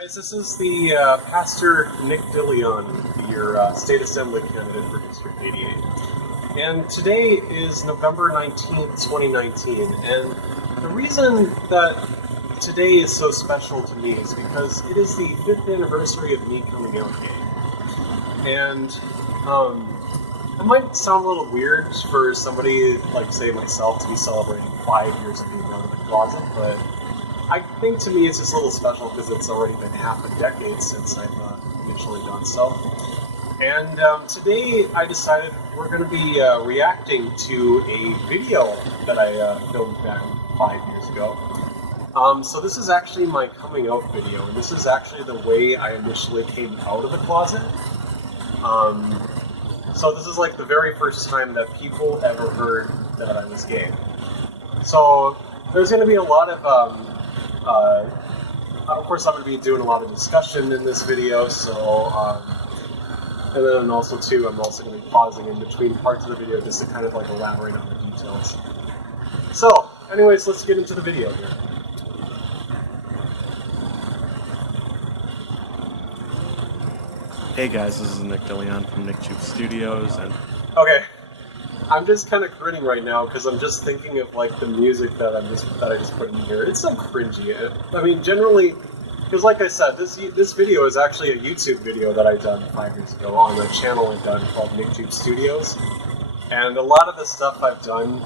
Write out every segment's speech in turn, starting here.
Guys, this is the Pastor Nick DeLeon, your State Assembly candidate for District 88. And today is November 19th, 2019, and the reason that today is so special to me is because it is the 5th anniversary of me coming out gay. And it might sound a little weird for somebody like, say, myself to be celebrating 5 years of being out of the closet, but I think to me it's just a little special because it's already been half a decade since I've initially done so. And today I decided we're going to be reacting to a video that I filmed back 5 years ago. So this is actually my coming out video, and this is actually the way I initially came out of the closet. So this is like the very first time that people ever heard that I was gay. So there's going to be a lot of course I'm going to be doing a lot of discussion in this video, so, and then also too, I'm also going to be pausing in between parts of the video just to kind of like elaborate on the details. So, anyways, let's get into the video here. Hey guys, this is Nick DeLeon from NikeTube Studios, and okay, I'm just kind of grinning right now because I'm just thinking of like the music that I just put in here. It's so cringy. I mean, generally, because like I said, this video is actually a YouTube video that I done 5 years ago on a channel I've done called NikeTube Studios, and a lot of the stuff I've done,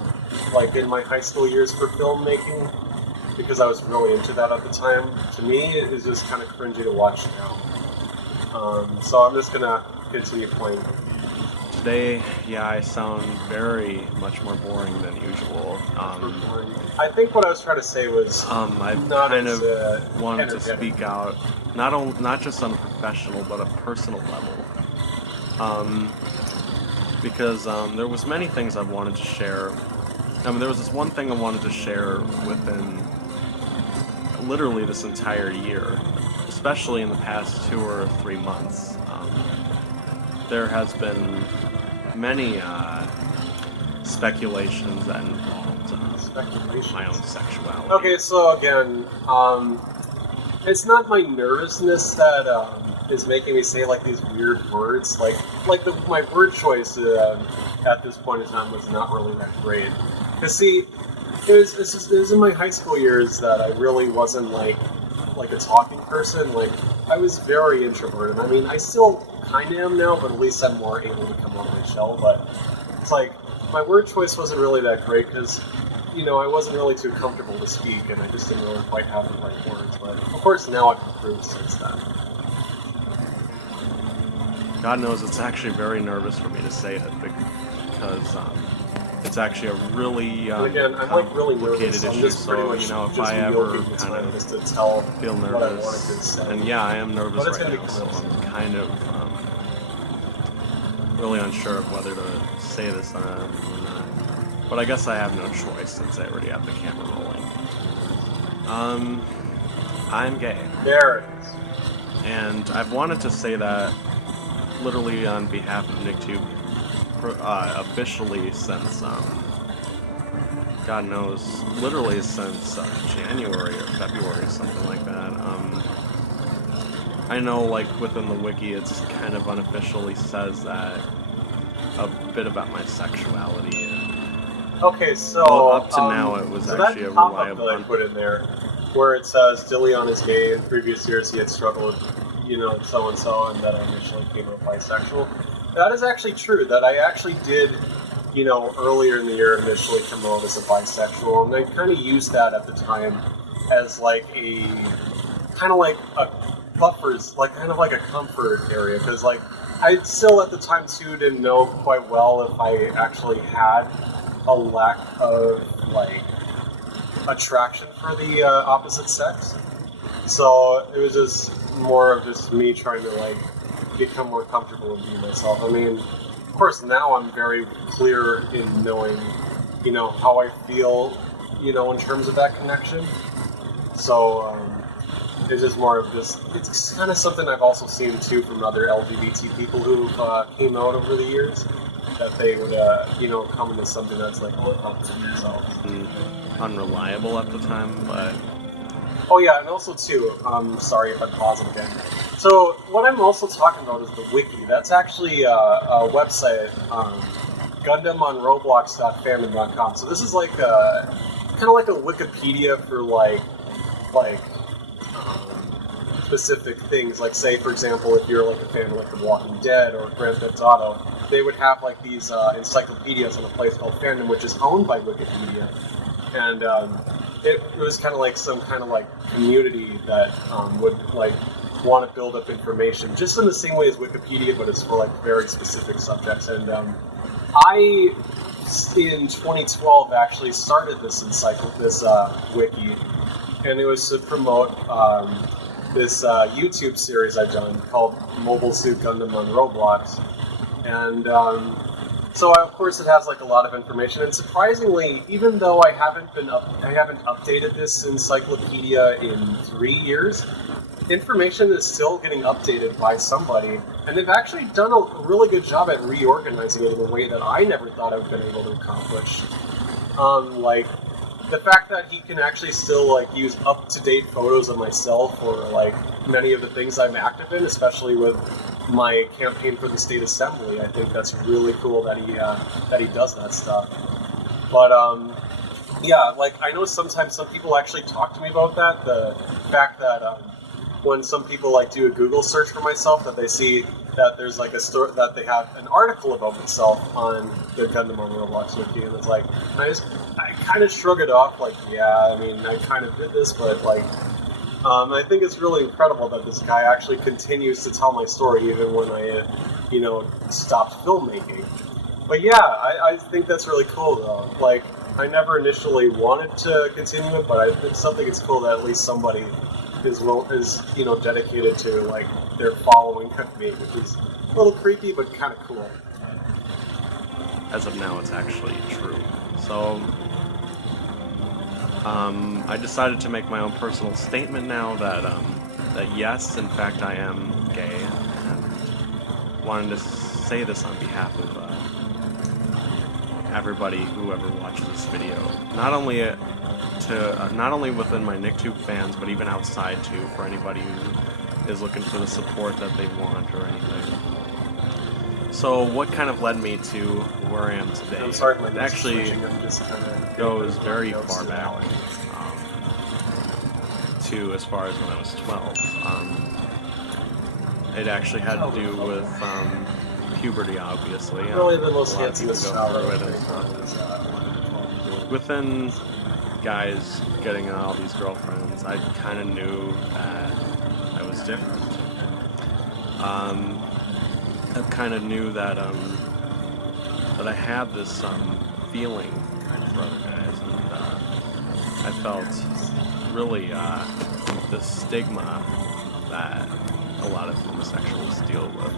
like in my high school years for filmmaking, because I was really into that at the time. To me, it is just kind of cringy to watch now. So I'm just gonna continue playing. today, yeah, I sound very much more boring than usual. I think what I was trying to say was I kind of wanted to speak out, not just on a professional, but a personal level. Because there was many things I wanted to share. I mean, there was this one thing I wanted to share within literally this entire year, especially in the past 2 or 3 months. There has been many speculations that involved my own sexuality. Okay, so again, it's not my nervousness that is making me say like these weird words. Like my word choice at this point in time was not really that great. Cause see, it was in my high school years that I really wasn't like a talking person. Like I was very introverted. I mean, I still kind of am now, but at least I'm more able to come out of my shell. But it's like my word choice wasn't really that great because, you know, I wasn't really too comfortable to speak, and I just didn't really quite have the right words. But of course, now I've improved since then. God knows it's actually very nervous for me to say it because it's actually a really again, I'm like really nervous. issue. So you know, if I ever kind of feel nervous, and yeah, I am nervous right now, so I'm kind of really unsure of whether to say this or not. But I guess I have no choice since I already have the camera rolling. I'm gay. There it is. And I've wanted to say that literally on behalf of NikeTube officially since, God knows, literally since January or February, something like that. I know, like, within the wiki, it just kind of unofficially says that a bit about my sexuality. Okay, so up to now, it was actually a reliable that I put in there, where it says DeLeon is gay. In previous years, he had struggled with, you know, so and so, and that I initially came out bisexual. That is actually true. That I actually did, you know, earlier in the year initially come out as a bisexual, and I kind of used that at the time as like a kind of like a buffers, like kind of like a comfort area, because like I still at the time too didn't know quite well if I actually had a lack of like attraction for the opposite sex. So it was just more of just me trying to like become more comfortable in being myself. I mean, of course now I'm very clear in knowing, you know, how I feel, you know, in terms of that connection. So it's just more of just, it's kind of something I've also seen too from other LGBT people who came out over the years, that they would, you know, come into something that's like more comfortable to themselves. Unreliable at the time, but Oh yeah, and also too, sorry if I'm pausing again. So what I'm also talking about is the wiki. That's actually a website, GundamOnRoblox.fandom.com. So this is like kind of like a Wikipedia for like specific things. Like say, for example, if you're like a fan of like The Walking Dead or Grand Theft Auto, they would have like these encyclopedias on a place called Fandom, which is owned by Wikipedia, and it was kind of like some kind of like community that would like want to build up information, just in the same way as Wikipedia, but it's for like very specific subjects. And I, in 2012, actually started this wiki, and it was to promote this YouTube series I've done called Mobile Suit Gundam on Roblox, and so of course it has like a lot of information. And surprisingly, even though I haven't updated this encyclopedia in 3 years, information is still getting updated by somebody, and they've actually done a really good job at reorganizing it in a way that I never thought I would have been able to accomplish. Like the fact that he can actually still like use up-to-date photos of myself or like many of the things I'm active in, especially with my campaign for the state assembly. I think that's really cool that he does that stuff. But yeah, like I know sometimes some people actually talk to me about that. The fact that when some people like do a Google search for myself, that they see that there's like a story, that they have an article about myself on the Gundam on Roblox wiki, and it's like I kind of shrug it off, like yeah, I mean I kind of did this, but like I think it's really incredible that this guy actually continues to tell my story even when I stopped filmmaking. But yeah, I think that's really cool though. Like I never initially wanted to continue it, but I think it's cool that at least somebody is dedicated to like their following me, which is a little creepy but kind of cool. As of now, it's actually true. So I decided to make my own personal statement now that that yes, in fact, I am gay, and wanted to say this on behalf of everybody who ever watches this video. Not only within my NikeTube fans, but even outside too, for anybody who is looking for the support that they want or anything. So what kind of led me to where I am today? I'm sorry, it actually goes very far back, to as far as when I was 12. It actually had to do with puberty, obviously. Really the most handsomest within guys getting all these girlfriends, I kind of knew that I was different. I kind of knew that that I had this feeling for other guys, and I felt really the stigma that a lot of homosexuals deal with.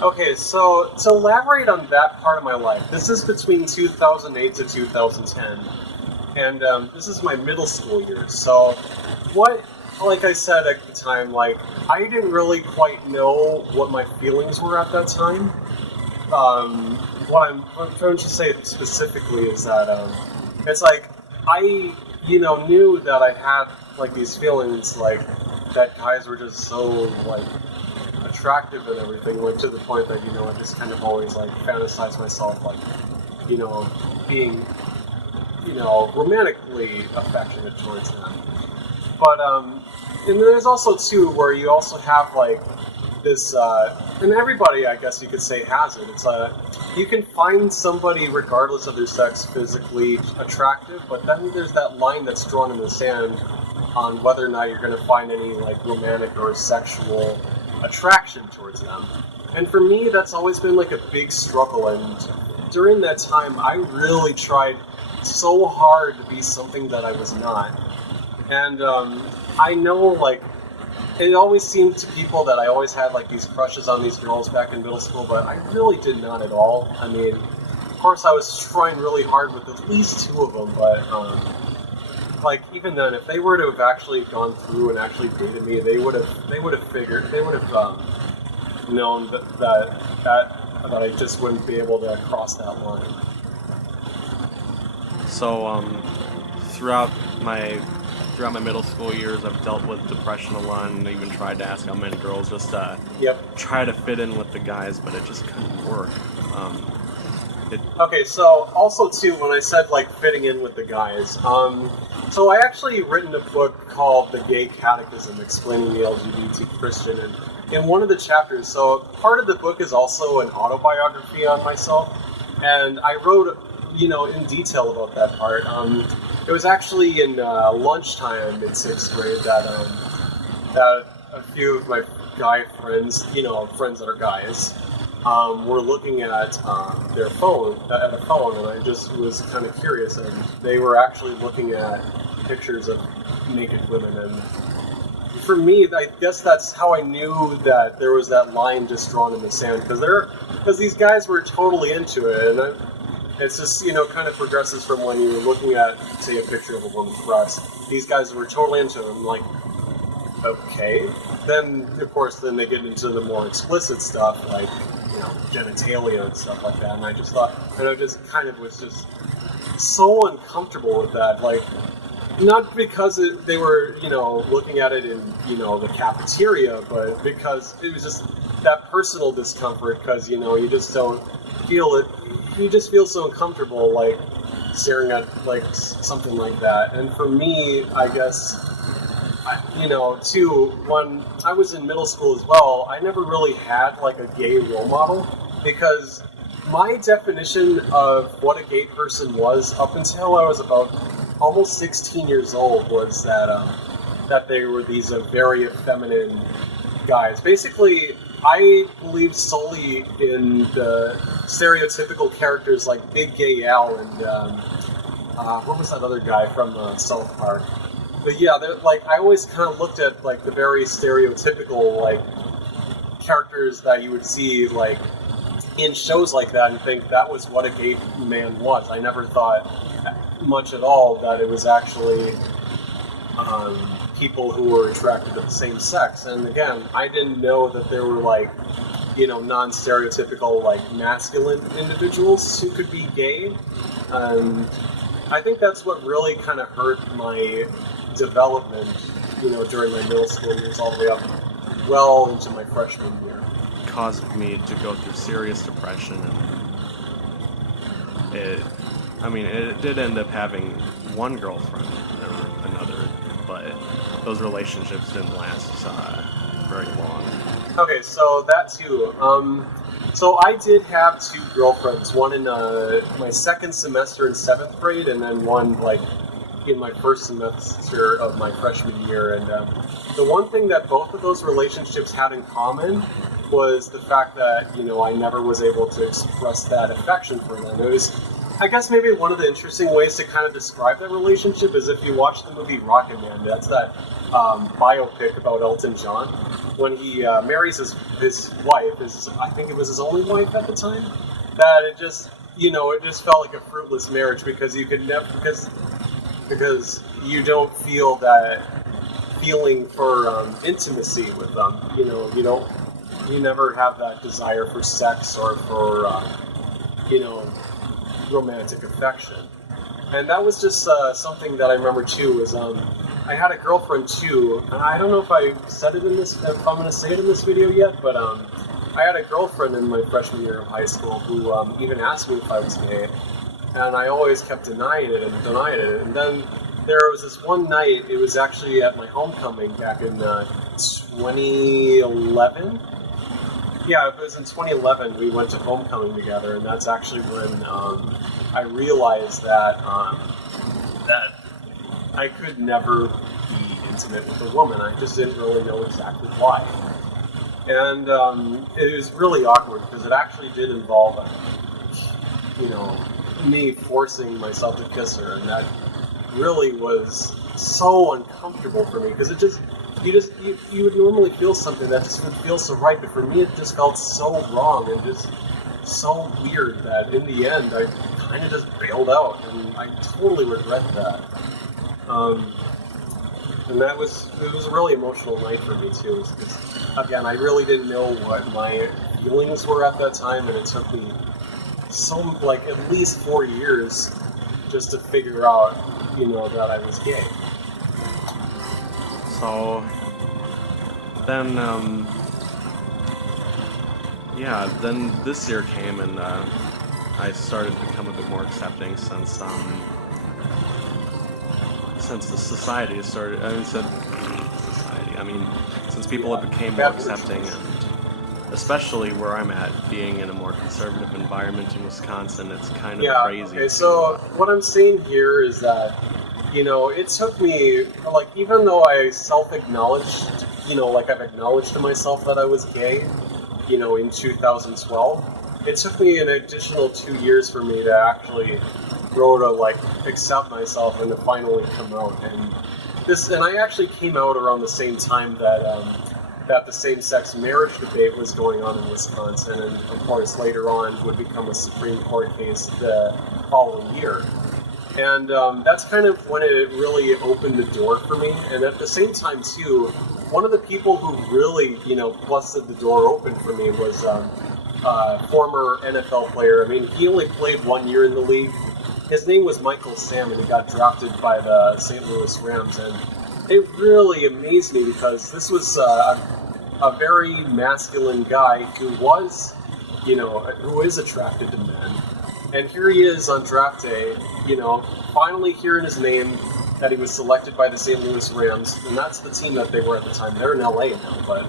Okay, so to elaborate on that part of my life, this is between 2008 to 2010, and this is my middle school years. So, like I said at the time, like I didn't really quite know what my feelings were at that time. What I'm trying to say specifically is that it's like I, knew that I had like these feelings, like that guys were just so like attractive and everything, like to the point that I just kind of always like fantasize myself like being romantically affectionate towards them. But and there's also too where you also have like this and everybody, I guess you could say, has it. It's you can find somebody regardless of their sex physically attractive, but then there's that line that's drawn in the sand on whether or not you're going to find any like romantic or sexual attraction towards them. And for me, that's always been like a big struggle, and during that time I really tried so hard to be something that I was not. And I know like it always seemed to people that I always had like these crushes on these girls back in middle school, but I really did not at all. I mean, of course I was trying really hard with at least 2 of them, but like even then, if they were to have actually gone through and actually dated me, they would have known that I just wouldn't be able to cross that line. So throughout my middle school years, I've dealt with depression a lot, and even tried to ask how many girls just try to fit in with the guys, but it just couldn't work. Okay, so also too, when I said like fitting in with the guys, so I actually written a book called The Gay Catechism, explaining the LGBT Christian, and in one of the chapters, so part of the book is also an autobiography on myself, and I wrote, in detail about that part. It was actually in lunchtime in 6th grade that a few of my guy friends, friends that are guys, were looking at their phone, and I just was kind of curious, and they were actually looking at pictures of naked women, and for me, I guess that's how I knew that there was that line just drawn in the sand, because these guys were totally into it, and it's just, kind of progresses from when you were looking at, say, a picture of a woman's breast. These guys were totally into it. I'm like, okay. Then, of course, they get into the more explicit stuff, like, genitalia and stuff like that. And I just thought, and I just kind of was just so uncomfortable with that. Like, not because they were, looking at it in, the cafeteria, but because it was just that personal discomfort, because, you just don't feel it. You just feel so uncomfortable, like, staring at, like, something like that. And for me, I guess, too, when I was in middle school as well, I never really had, like, a gay role model, because my definition of what a gay person was up until I was about almost 16 years old was that they were these very effeminate guys. Basically, I believe solely in the stereotypical characters like Big Gay Al and what was that other guy from South Park? But yeah, I always kind of looked at like the very stereotypical like characters that you would see like in shows like that and think that was what a gay man was. I never thought much at all that it was actually people who were attracted to the same sex. And again, I didn't know that there were like, non-stereotypical like masculine individuals who could be gay. I think that's what really kind of hurt my development, during my middle school years all the way up well into my freshman year. It caused me to go through serious depression, and it did end up having one girlfriend or another, but those relationships didn't last very long. Okay, so that too. So I did have two girlfriends, one in my second semester in 7th grade, and then one like in my first semester of my freshman year. And the one thing that both of those relationships had in common was the fact that, I never was able to express that affection for them. It was, I guess maybe one of the interesting ways to kind of describe that relationship is if you watch the movie Rocket Man. That's that biopic about Elton John. When he marries his wife, I think it was his only wife at the time, that it just, it just felt like a fruitless marriage because you could never, because you don't feel that feeling for intimacy with them. You never have that desire for sex or for, romantic affection. And that was just something that I remember too, was I had a girlfriend too, and I don't know if I said it if I'm going to say it in this video yet, but I had a girlfriend in my freshman year of high school who even asked me if I was gay, and I always kept denying it, and then there was this one night, it was actually at my homecoming back in 2011. Yeah, it was in 2011, we went to homecoming together, and that's actually when I realized that that I could never be intimate with a woman. I just didn't really know exactly why. And it was really awkward, because it actually did involve, me forcing myself to kiss her, and that really was so uncomfortable for me, because it just, you would normally feel something that just would feel so right, but for me it just felt so wrong and just so weird that in the end I kind of just bailed out, and I totally regret that. And it was a really emotional night for me too, because again, I really didn't know what my feelings were at that time, and it took me at least 4 years just to figure out, that I was gay. So then, then this year came, and I started to become a bit more accepting since the society started. Since people have became more accepting, and especially where I'm at, being in a more conservative environment in Wisconsin, it's kind of crazy. Okay, so what I'm saying here is that, it took me, even though I self-acknowledged, I've acknowledged to myself that I was gay, in 2012, it took me an additional 2 years for me to actually grow to, accept myself and to finally come out. And I actually came out around the same time that the same-sex marriage debate was going on in Wisconsin, and of course later on would become a Supreme Court case the following year. And that's kind of when it really opened the door for me. And at the same time too, one of the people who really, busted the door open for me was former NFL player. He only played 1 year in the league. His name was Michael Sam, and he got drafted by the St. Louis Rams. And it really amazed me because this was a very masculine guy who was, who is attracted to men. And here he is on draft day, finally hearing his name, that he was selected by the St. Louis Rams, and that's the team that they were at the time. They're in LA now, but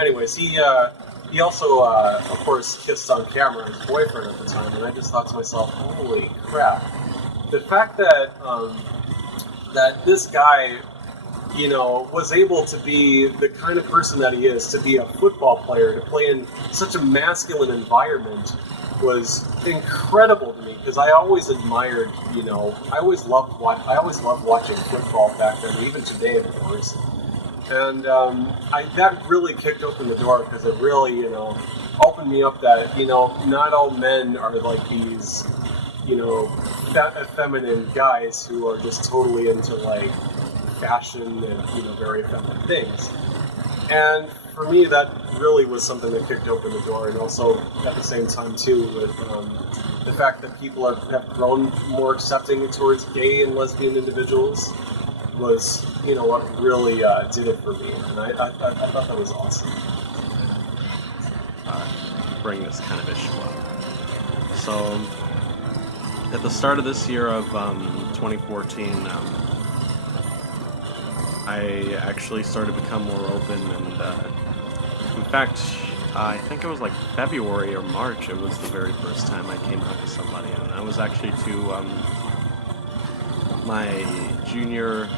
anyways, he also, of course, kissed on camera his boyfriend at the time, and I just thought to myself, holy crap. The fact that that this guy, was able to be the kind of person that he is, to be a football player, to play in such a masculine environment, was incredible to me, because I always admired, I always loved watching football back then, even today, of course. And that really kicked open the door, because it really, opened me up that, not all men are like these, effeminate guys who are just totally into, fashion and, very effeminate things. And for me, that really was something that kicked open the door, and also at the same time too, with the fact that people have grown more accepting towards gay and lesbian individuals was, what really did it for me, and I thought that was awesome. Bring this kind of issue up. So, at the start of this year of 2014, I actually started to become more open, and in fact, I think it was February or March, it was the very first time I came out to somebody, and I was actually to my junior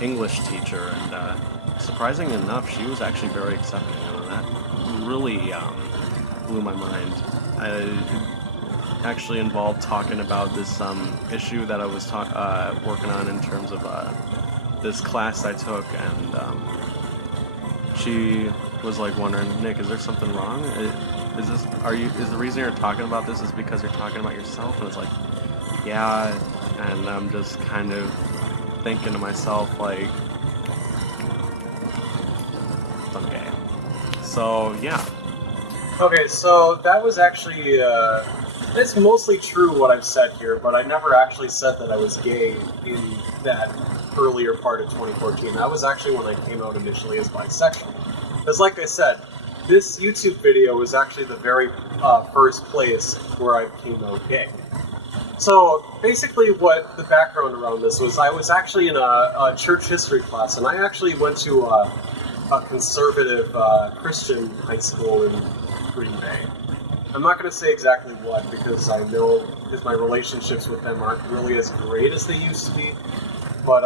English teacher, and surprisingly enough, she was actually very accepting, and that really blew my mind. It actually involved talking about this issue that I was working on in terms of this class I took, and she was wondering, Nick, is there something wrong? Is the reason you're talking about this is because you're talking about yourself? And it's yeah, and I'm just kind of thinking to myself, I'm gay. So, yeah. Okay, so that was actually, it's mostly true what I've said here, but I never actually said that I was gay in that earlier part of 2014. That was actually when I came out initially as bisexual. Because like I said, this YouTube video was actually the very first place where I came out gay. So basically what the background around this was, I was actually in a church history class, and I actually went to a conservative Christian high school in Green Bay. I'm not going to say exactly what, because I know because my relationships with them aren't really as great as they used to be. But,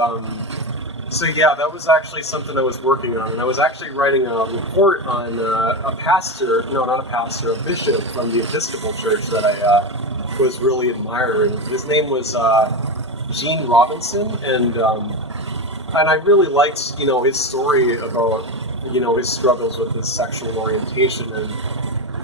so yeah, that was actually something I was working on, and I was actually writing a report on a bishop from the Episcopal Church that I was really admiring. His name was Gene Robinson, and I really liked, his story about, his struggles with his sexual orientation, and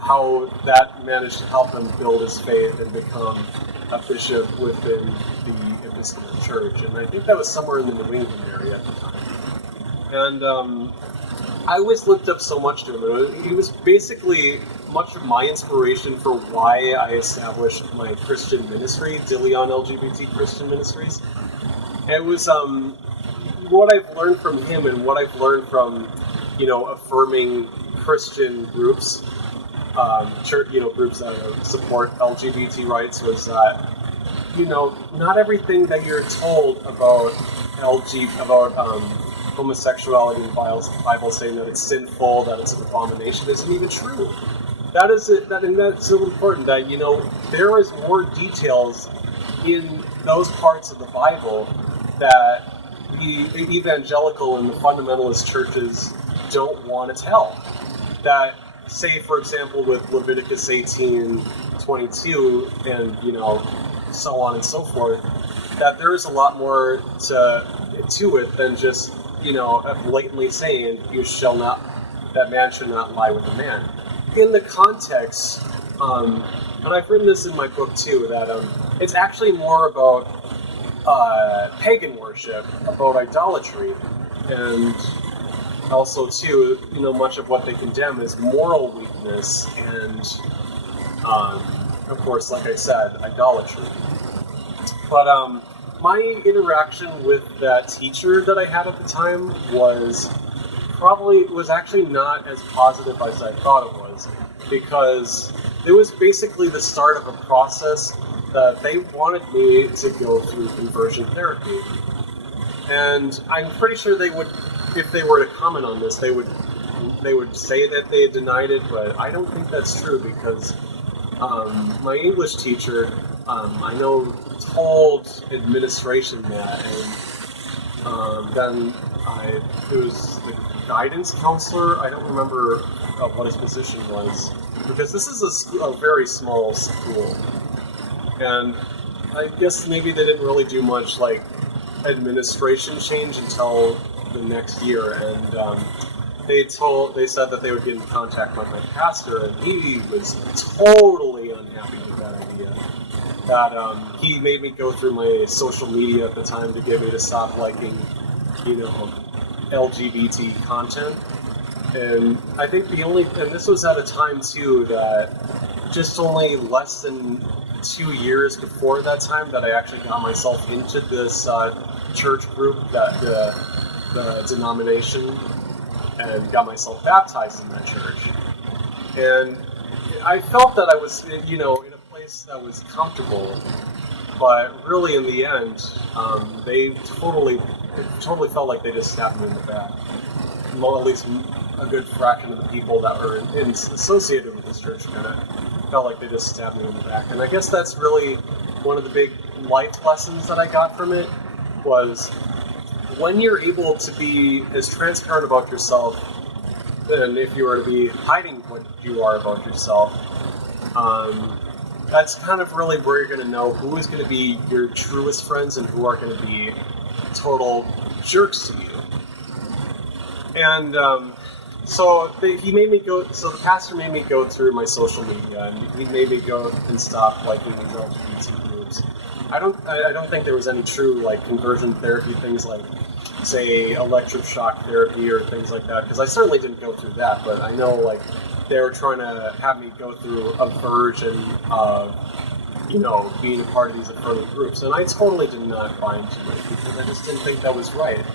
how that managed to help him build his faith and become a bishop within the Episcopal Church. And I think that was somewhere in the New England area at the time. And I always looked up so much to him. He was basically much of my inspiration for why I established my Christian ministry, Dilion LGBT Christian Ministries. It was what I've learned from him and what I've learned from, affirming Christian groups, groups that support LGBT rights, was that, not everything that you're told about homosexuality in the Bible saying that it's sinful, that it's an abomination, isn't even true. That's so important that, there is more details in those parts of the Bible that the evangelical and the fundamentalist churches don't want to tell. That, say, for example, with Leviticus 18:22 and, so on and so forth, that there is a lot more to it than just, blatantly saying, that man should not lie with a man. In the context, and I've written this in my book too, that it's actually more about pagan worship, about idolatry, and also too, much of what they condemn is moral weakness and, of course, like I said, idolatry. But my interaction with that teacher that I had at the time was actually not as positive as I thought it was, because it was basically the start of a process that they wanted me to go through conversion therapy. And I'm pretty sure they would, if they were to comment on this, they would say that they had denied it, but I don't think that's true, because my English teacher, I know, told administration that, and then it was the guidance counselor. I don't remember what his position was, because this is a very small school, and I guess maybe they didn't really do much administration change until the next year, and they said that they would get in contact with my pastor, and he was totally unhappy with that idea. That he made me go through my social media at the time to get me to stop liking, LGBT content. And I think and this was at a time too that just only less than 2 years before that time that I actually got myself into this church group, that the denomination, and got myself baptized in that church. And I felt that I was, in a place that was comfortable, but really in the end, they totally felt like they just stabbed me in the back. Well, at least a good fraction of the people that were associated with this church kind of felt like they just stabbed me in the back. And I guess that's really one of the big life lessons that I got from it, was when you're able to be as transparent about yourself, and if you were to be hiding what you are about yourself, that's kind of really where you're going to know who is going to be your truest friends and who are going to be total jerks to you. And so the pastor made me go through my social media, and he made me go and stop liking these LGBT groups. I don't think there was any true conversion therapy things like, say, electroshock therapy or things like that, because I certainly didn't go through that, but I know they were trying to have me go through a version of, being a part of these affirming groups, and I totally did not buy into it, because I just didn't think that was right,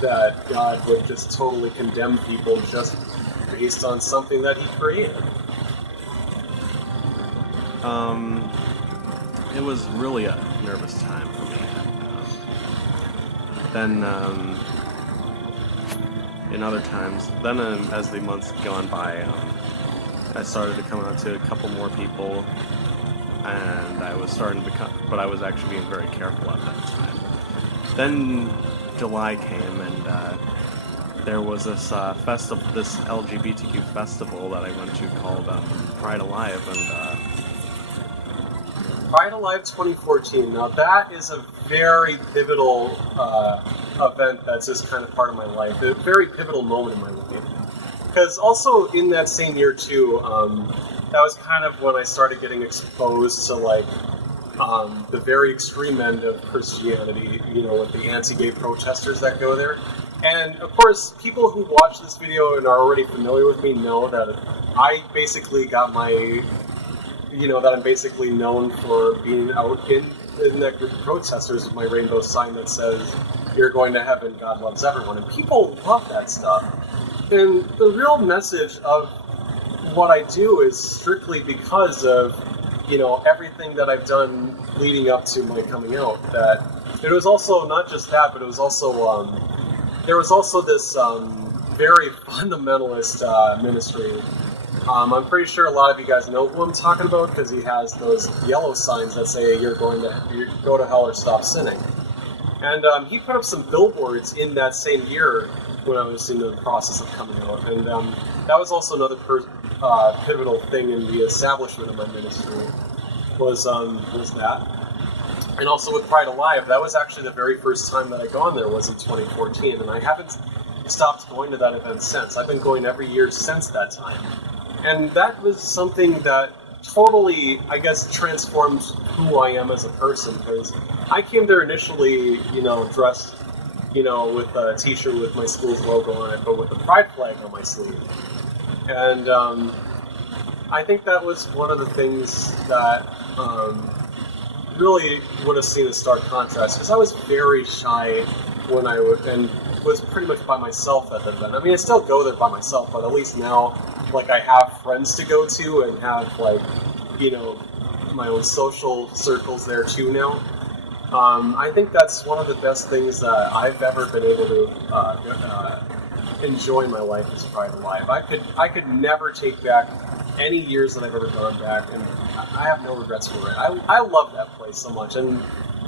that God would just totally condemn people just based on something that he created. It was really a nervous time for me. Then in other times, as the months gone by, I started to come out to a couple more people, and I was starting to but I was actually being very careful at that time. Then July came, and there was this this LGBTQ festival that I went to called Pride Alive, and Pride Alive 2014. Now that is a very pivotal event that's just kind of part of my life. A very pivotal moment in my life. Because also in that same year too, that was kind of when I started getting exposed to the very extreme end of Christianity, with the anti-gay protesters that go there. And of course, people who watch this video and are already familiar with me know that I basically got my, that I'm basically known for being out in that group of protesters with my rainbow sign that says, "You're going to heaven, God loves everyone." And people love that stuff. And the real message of what I do is strictly because of, everything that I've done leading up to my coming out. That it was also not just that, but it was also, there was also this very fundamentalist ministry. I'm pretty sure a lot of you guys know who I'm talking about because he has those yellow signs that say you go to hell or stop sinning. And he put up some billboards in that same year when I was in the process of coming out. And that was also another pivotal thing in the establishment of my ministry was that. And also with Pride Alive, that was actually the very first time that I gone there was in 2014, and I haven't stopped going to that event since. I've been going every year since that time. And that was something that totally, I guess, transformed who I am as a person, because I came there initially, dressed, with a t-shirt with my school's logo on it, but with the pride flag on my sleeve. And I think that was one of the things that really would have seen a stark contrast, because I was very shy when I was pretty much by myself at the event. I mean, I still go there by myself, but at least now, I have friends to go to and have, my own social circles there too now. I think that's one of the best things that I've ever been able to enjoy in my life is Pride Alive. I could never take back any years that I've ever gone back, and I have no regrets for it. I love that place so much, and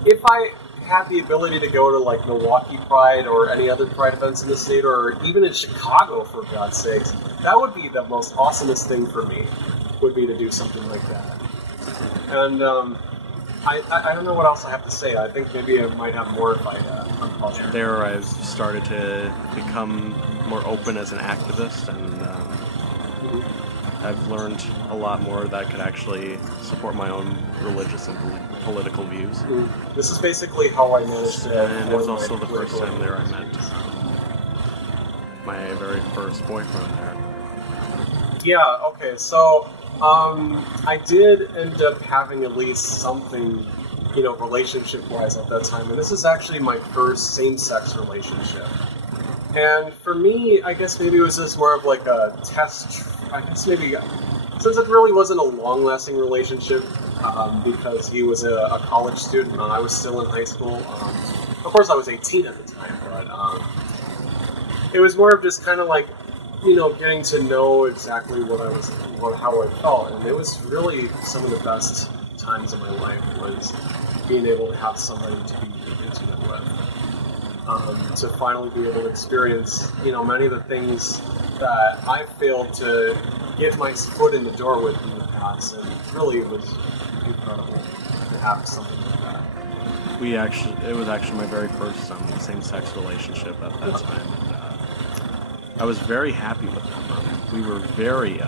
if I had the ability to go to Milwaukee Pride or any other Pride events in the state, or even in Chicago, for God's sakes, that would be the most awesomest thing for me, would be to do something like that. And I don't know what else I have to say. I think maybe I might have more if I unpause it. There I've started to become more open as an activist, and I've learned a lot more that could actually support my own religious and political views. This is basically how I managed to... And it was also the first time there I met my very first boyfriend there. Yeah, okay, so I did end up having at least something, relationship-wise at that time, and this is actually my first same-sex relationship. And for me, I guess maybe it was just more of a test. I guess maybe, since it really wasn't a long-lasting relationship, because he was a college student and I was still in high school. Of course, I was 18 at the time, but it was more of just kind of getting to know exactly how I felt, and it was really some of the best times of my life was being able to have somebody to be intimate with, to finally be able to experience, many of the things that I failed to get my foot in the door with in the past, and really it was incredible to have something like that. It was actually my very first same-sex relationship at that time. And, I was very happy with them. We were very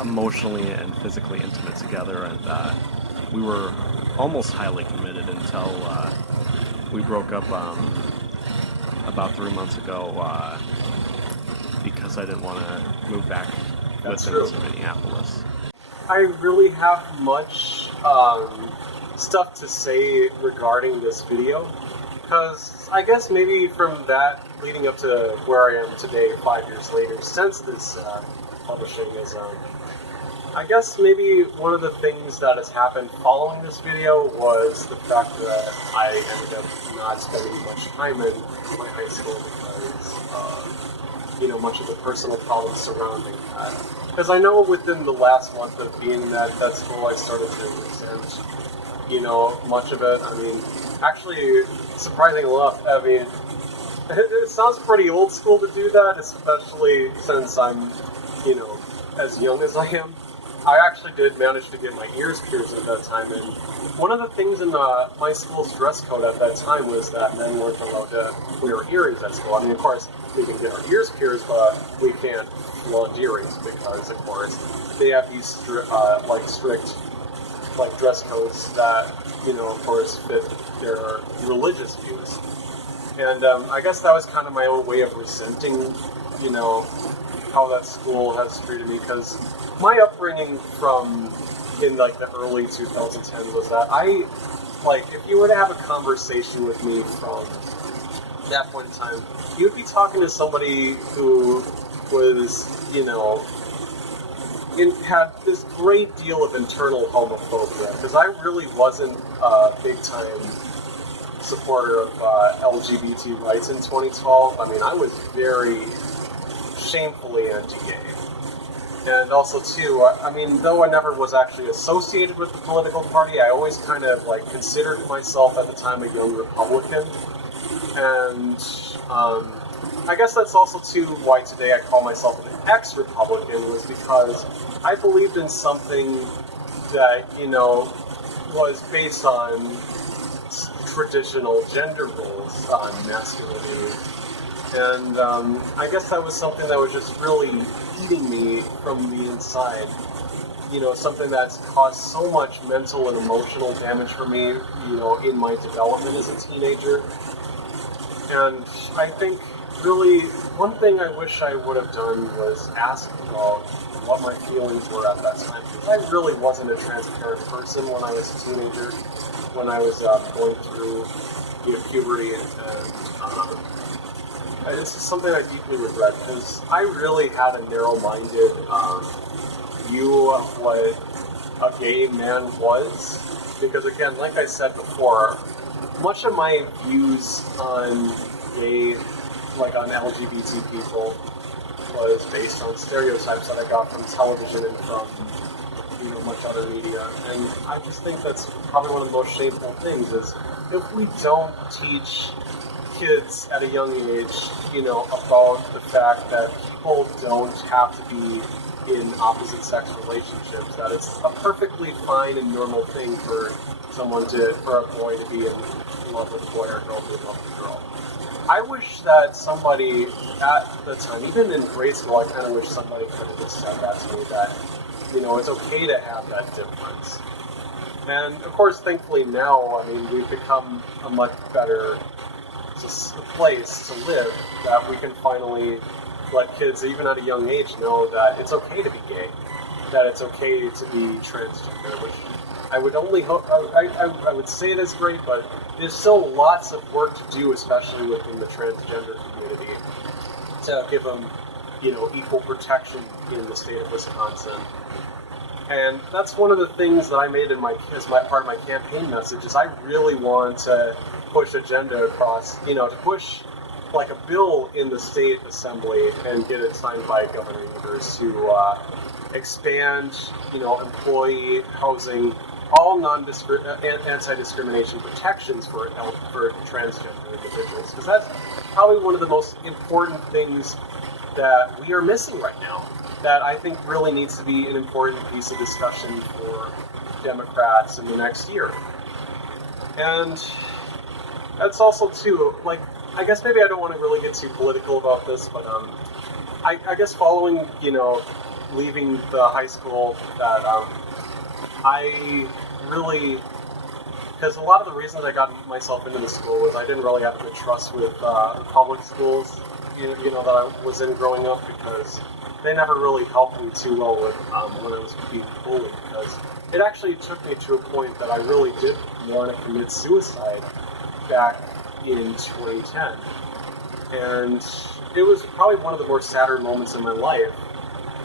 emotionally and physically intimate together, and we were almost highly committed until we broke up about 3 months ago because I didn't want to move back with him to Minneapolis. I really have much stuff to say regarding this video, because I guess maybe from that leading up to where I am today, 5 years later, since this publishing is, I guess maybe one of the things that has happened following this video was the fact that I ended up not spending much time in my high school because of, much of the personal problems surrounding that. Because I know within the last month of being at that school, I started to resent, much of it. I mean, actually, surprising enough, I mean, it sounds pretty old school to do that, especially since I'm, as young as I am. I actually did manage to get my ears pierced at that time, and one of the things in my school's dress code at that time was that men weren't allowed to wear earrings at school. I mean, of course, we can get our ears pierced, but we can't flaunt earrings because, of course, they have these strict dress codes that, of course, fit their religious views. And I guess that was kind of my own way of resenting, you know, how that school has treated me, because my upbringing from in like the early 2010s was that if you were to have a conversation with me from that point in time, you would be talking to somebody who was, you know, had this great deal of internal homophobia, because I really wasn't a big-time supporter of LGBT rights in 2012. I mean, I was very shamefully anti-gay. And also, too, I mean, though I never was actually associated with the political party, I always kind of, like, considered myself at the time a young Republican. And I guess that's also, too, why today I call myself an ex-Republican, was because I believed in something that, you know, was based on traditional gender roles on masculinity. And I guess that was something that was just really eating me from the inside. You know, something that's caused so much mental and emotional damage for me, you know, in my development as a teenager. And I think really one thing I wish I would have done was ask about what my feelings were at that time, because I really wasn't a transparent person when I was a teenager, when I was going through puberty, and this is something I deeply regret, because I really had a narrow-minded view of what a gay man was. Because again, like I said before, much of my views on gay, like on LGBT people, was based on stereotypes that I got from television and from, you know, much other media. And I just think that's probably one of the most shameful things, is if we don't teach kids at a young age, you know, about the fact that people don't have to be in opposite sex relationships, that it's a perfectly fine and normal thing for a boy to be in love with a boy or a girl to be in love with a girl. I wish that somebody at the time, even in grade school, I kind of wish somebody could have just said that to me, that, you know, it's okay to have that difference. And of course, thankfully now, I mean, we've become a much better place to live, that we can finally let kids, even at a young age, know that it's okay to be gay, that it's okay to be transgender, which I would only hope, I would say it is great, but there's still lots of work to do, especially within the transgender community, to give them, you know, equal protection in the state of Wisconsin. And that's one of the things that I made as part of my campaign message, is I really want to push agenda across, you know, to push like a bill in the state assembly and get it signed by Governor Evers to expand, you know, employee housing, all anti-discrimination protections for transgender individuals, because that's probably one of the most important things that we are missing right now, that I think really needs to be an important piece of discussion for Democrats in the next year. And that's also, too, like, I guess maybe I don't want to really get too political about this, but I guess following, you know, leaving the high school, that I really, because a lot of the reasons I got myself into the school was I didn't really have good trust with public schools, you know, that I was in growing up, because they never really helped me too well with when I was being bullied, because it actually took me to a point that I really did want to commit suicide back in 2010. And it was probably one of the more sadder moments in my life,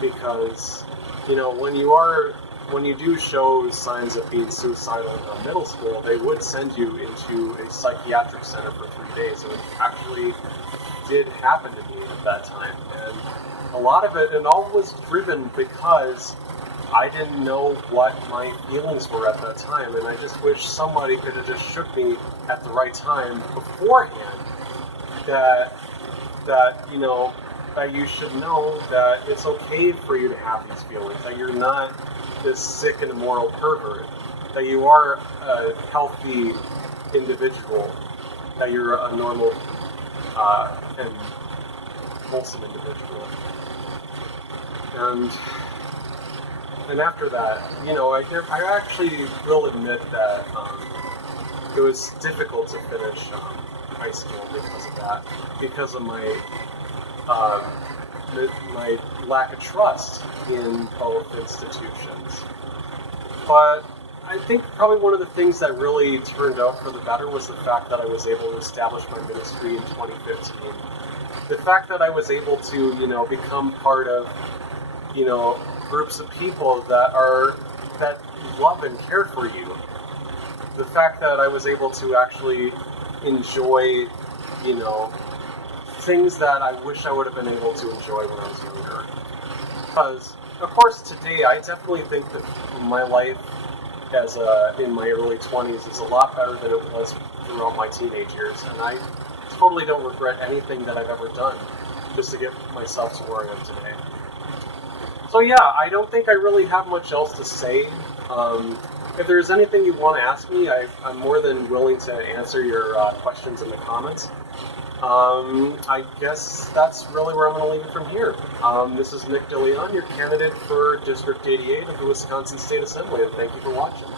because, you know, when you do show signs of being suicidal in middle school, they would send you into a psychiatric center for 3 days, and it actually did happen to me at that time. And a lot of it, and all was driven because I didn't know what my feelings were at that time, and I just wish somebody could have just shook me at the right time beforehand, that you know, that you should know that it's okay for you to have these feelings, that you're not this sick and immoral pervert, that you are a healthy individual, that you're a normal and wholesome individual. And after that, you know, I actually will admit that it was difficult to finish high school because of that, because of my my lack of trust in both institutions. But I think probably one of the things that really turned out for the better was the fact that I was able to establish my ministry in 2015. The fact that I was able to, you know, become part of, you know, groups of people that love and care for you. The fact that I was able to actually enjoy, you know, things that I wish I would have been able to enjoy when I was younger. Because, of course, today I definitely think that my life as in my early 20s is a lot better than it was throughout my teenage years, and I totally don't regret anything that I've ever done just to get myself to where I am today. So yeah, I don't think I really have much else to say. If there's anything you want to ask me, I'm more than willing to answer your questions in the comments. I guess that's really where I'm going to leave it from here. This is Nick DeLeon, your candidate for District 88 of the Wisconsin State Assembly, and thank you for watching.